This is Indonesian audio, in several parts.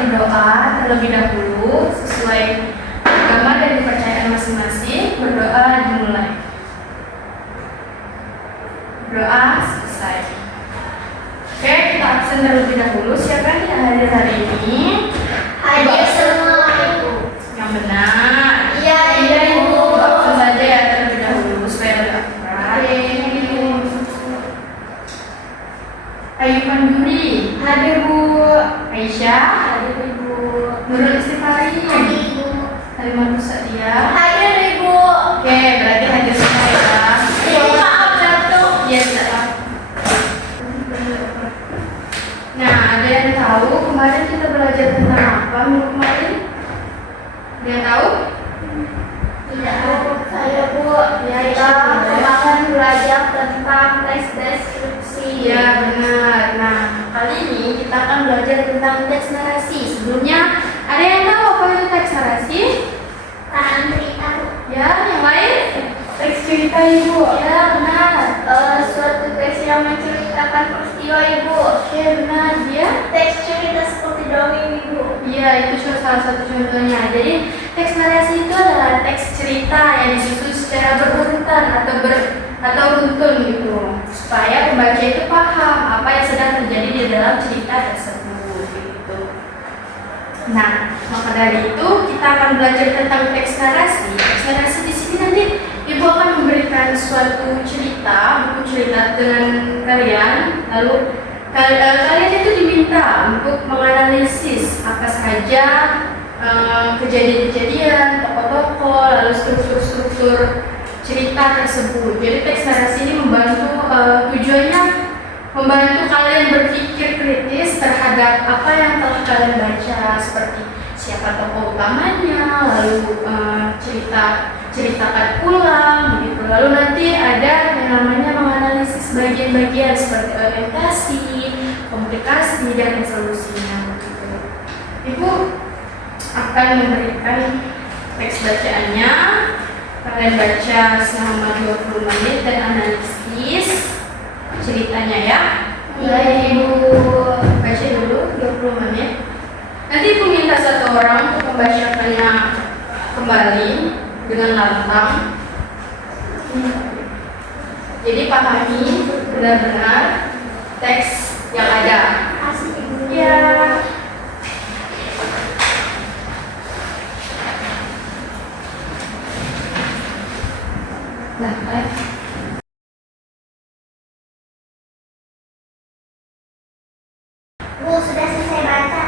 berdoa terlebih dahulu sesuai agama dan kepercayaan masing-masing. Berdoa dimulai. Doa selesai. Oke, kita absen terlebih dahulu. Siapa yang hadir hari ini? Hadir semua Ibu. Yang benar. Iya Ibu. Absen saja ya terlebih dahulu supaya lebih akurat. Ayu Manduri. Hadir Bu. Aisyah. Hadir Ibu. Nurul Istifari. Hadir Ibu. Halimah Sadia. Hadir Ibu. Oke, berarti hadir semua ya. Ibu maaf jatuh. Iya, tidak apa. Nah, ada yang tahu kemarin kita belajar tentang apa minggu kemarin? Ada yang tahu? Tidak tahu saya Bu. Ya, Kita boleh. kemarin belajar tentang teks deskripsi. Iya, benar. Nah, kali ini kita akan belajar tentang teks narasi. Sebelumnya, ada yang tahu apa itu teks narasi? Tahan cerita Bu. Ya, yang lain? Teks cerita Ibu. Ya, benar. Suatu teks yang menceritakan peristiwa Ibu. Oke, benar. Dia? Teks cerita seperti dongeng Ibu. Iya, itu salah satu contohnya. Jadi, teks narasi itu adalah teks cerita yang disusun secara berurutan atau runtun gitu, supaya pembaca itu paham apa yang sedang terjadi di dalam cerita tersebut gitu. Nah, maka dari itu kita akan belajar tentang teks narasi. Teks narasi di sini nanti Ibu akan memberikan suatu cerita, buku cerita dengan kalian, lalu kalian itu diminta untuk menganalisis apa saja kejadian-kejadian, tokoh-tokoh, lalu struktur-struktur cerita tersebut. Jadi teks narasi ini tujuannya membantu kalian berpikir kritis terhadap apa yang telah kalian baca, seperti siapa tokoh utamanya, lalu ceritakan ulang begitu. Lalu nanti ada yang namanya menganalisis bagian-bagian seperti orientasi, komplikasi, dan resolusinya begitu. Ibu akan memberikan teks bacaannya. Kalian baca selama 20 menit dan analisis ceritanya ya. Iya Ibu. Baca dulu 20 menit. Nanti Ibu minta satu orang untuk membacakannya kembali dengan lantang. Jadi pahami benar-benar teks yang ada. Kasih Ibu. Ya. Nah, Bu, sudah selesai baca.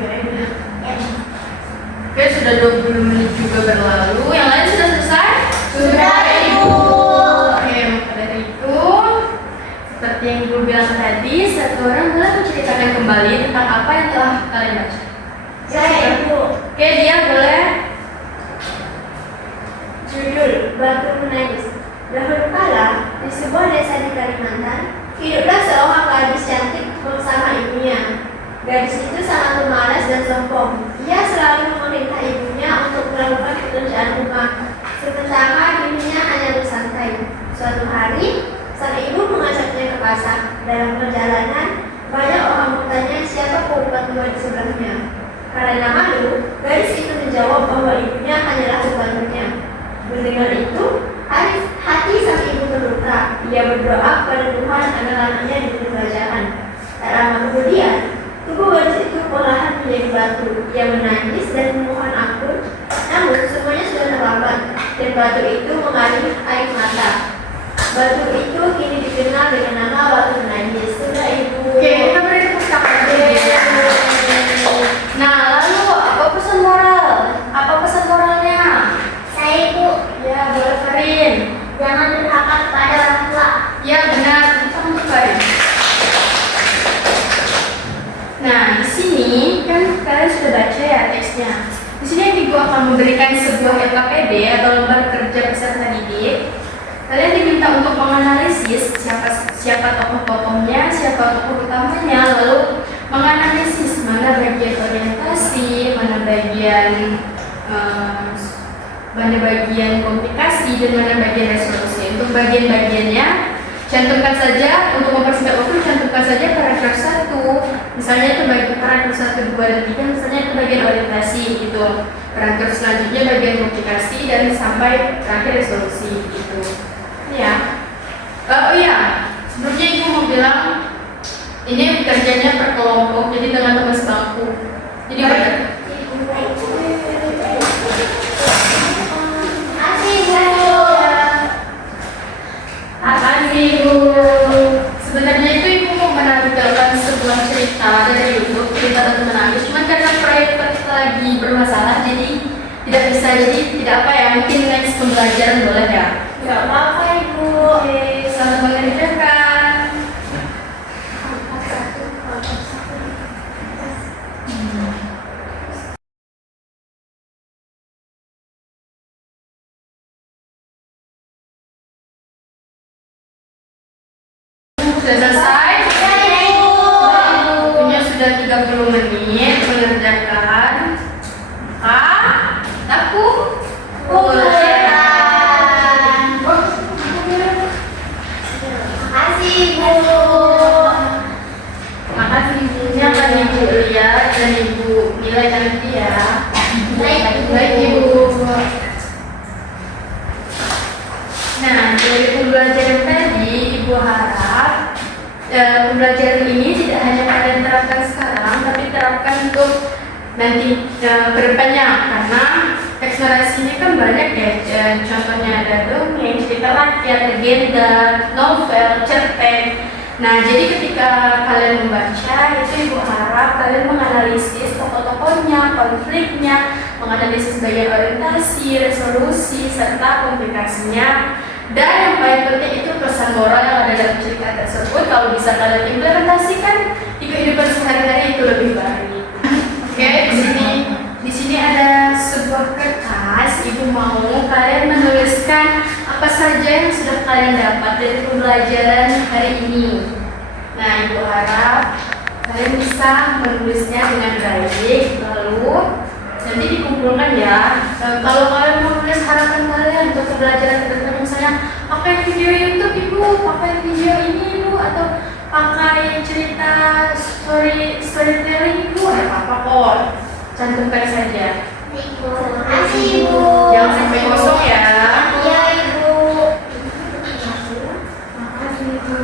Ya. Oke, sudah 20 menit juga berlalu. Yang lain sudah selesai? Sudah, Ibu. Oke, maka dari itu seperti yang Ibu bilang tadi, satu orang boleh menceritakan kembali tentang apa yang telah kalian baca. Saya Ibu. Oke, dia boleh. Judul Batu Menangis. Dahulu kala, di sebuah desa di Kalimantan, hiduplah seorang gadis cantik bersama ibunya. Gadis itu sangat pemalas dan sombong. Ia selalu memerintah ibunya untuk melakukan pekerjaan rumah, sementara dirinya hanya bersantai. Suatu hari, sang ibu mengajaknya ke pasar. Dalam perjalanan, banyak orang bertanya siapa pembantu di sebelahnya. Karena malu, gadis itu menjawab bahwa ibunya hanyalah pembantunya. Mendengar itu, hati sang ibu terluka. Ia berdoa kepada Tuhan agar anaknya diberi kerajaan. Tak lama kemudian, tubuh gadis itu perlahan menjadi batu. Ia menangis dan memohon ampun. Namun semuanya sudah terlambat dan batu itu mengalir air mata. Batu itu kini dikenal dengan nama batu menangis. Sudah Ibu. Oke, kita beri tepuk tangan dulu ya. Nah, lalu apa pesan moral? Apa pesan moralnya? Saya Ibu. Ya, boleh Farin. Jangan durhaka kepada orang tua. Ya, benar. Kita untuk Farin. Nah, di sini kan kalian sudah baca ya teksnya. Di sini Ibu akan memberikan sebuah LKPD atau lembar kerja peserta didik. Kalian diminta untuk menganalisis siapa tokoh-tokohnya, siapa tokoh utamanya, lalu menganalisis mana bagian orientasi, mana bagian komplikasi, dan mana bagian resolusi. Untuk bagian-bagiannya, cantumkan saja untuk mempersingkat waktu, cantumkan saja paragraf 1 satu, misalnya itu bagi paragraf 1, 2, dan 3, misalnya itu bagian orientasi gitu. Paragraf selanjutnya bagian komunikasi dan sampai terakhir resolusi gitu. Ya. Oh iya, sebelumnya ibu mau bilang ini kerjanya per kelompok, jadi dengan teman sebangku. Jadi banyak. Ibu. Sebenarnya itu ibu mau menampilkan sebuah cerita dari YouTube, cerita tentang menangis. Cuman karena proyek kita lagi bermasalah, jadi tidak bisa. Jadi tidak apa ya, mungkin next pembelajaran boleh ya. Nggak apa-apa Ibu. Selamat mengerjakan. Sudah selesai? Waktunya sudah 30 menit mengerjakan. Aku Makasih Ibu. makasih ibunya kan ibu lihat dan ibu nilai nanti ya. Baik ibu. Nah, dari pembelajaran tadi ibu harap pembelajaran ini tidak hanya kalian terapkan sekarang, tapi terapkan untuk nanti kedepannya, karena teks narasi ini kan banyak ya, contohnya ada dongeng, cerita rakyat, legenda, novel, cerpen. Nah, jadi ketika kalian membaca itu ibu harap kalian menganalisis tokoh-tokohnya, konfliknya, menganalisis bagian orientasi, resolusi, serta komplikasinya. Dan yang paling penting itu pesan moral yang ada dalam cerita tersebut. Kalau bisa kalian implementasikan di kehidupan sehari-hari itu lebih baik. Oke, di sini ada sebuah kertas. Ibu mau kalian menuliskan apa saja yang sudah kalian dapat dari pembelajaran hari ini. Nah, ibu harap kalian bisa menulisnya dengan baik. Lalu nanti dikumpulkan ya. Kalau kalian mau menulis harapan kalian untuk pembelajaran kedepannya, misalnya pakai video YouTube ibu, pakai video ini ibu, atau pakai cerita storytelling ibu, ada apa kok, cantumkan saja. Ibu. Makasih Ibu. Jangan sampai kosong ya. Iya Ibu. Makasih ibu.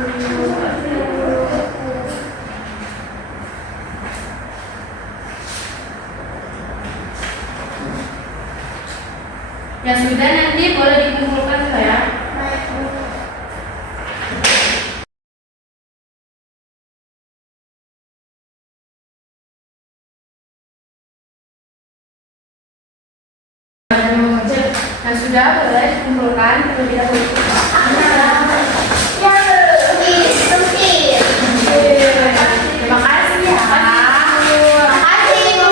Ya sudah, nanti boleh dikumpulkan ya. Nah sudah, boleh dikumpulkan terlebih dahulu. Terima kasih ya. Makasih Ibu.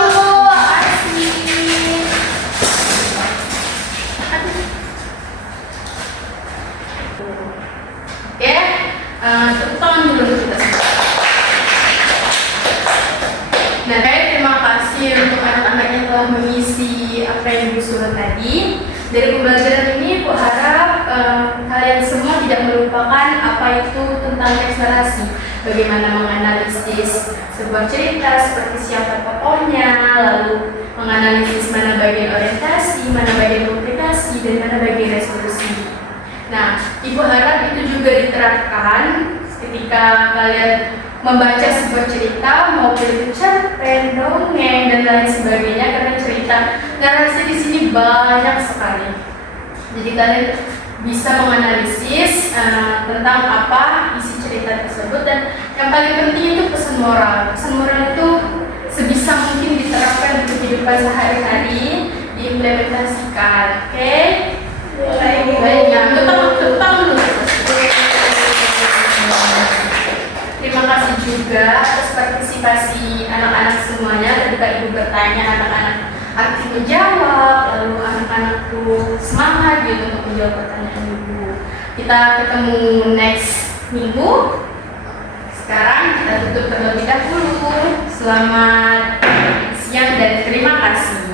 Oke, tepuk tangan dulu untuk kita semua. Nah, terima kasih untuk anak-anak yang telah mengisi apa yang Ibu suruh tadi. Dari pembelajaran ini, Ibu harap kalian semua tidak melupakan apa itu tentang teks narasi. Bagaimana menganalisis sebuah cerita, seperti siapa tokohnya, lalu menganalisis mana bagian orientasi, mana bagian komplikasi, dan mana bagian resolusi. Nah, Ibu harap itu juga diterapkan ketika kalian membaca sebuah cerita, mau itu cerpen, dongeng, dan lain sebagainya, karena cerita narasi di sini banyak sekali. Jadi kalian bisa menganalisis tentang apa isi cerita tersebut, dan yang paling penting itu pesan moral. Pesan moral itu sebisa mungkin diterapkan di kehidupan sehari-hari, diimplementasikan. Oke? Baik, ya, tetap dulu. Terima kasih juga atas partisipasi anak-anak semuanya. Ketika Ibu bertanya, anak-anak aktif menjawab, lalu anak-anak tuh semangat gitu untuk menjawab pertanyaan Ibu. Kita ketemu next minggu. Sekarang kita tutup terlebih dahulu. Selamat siang dan terima kasih.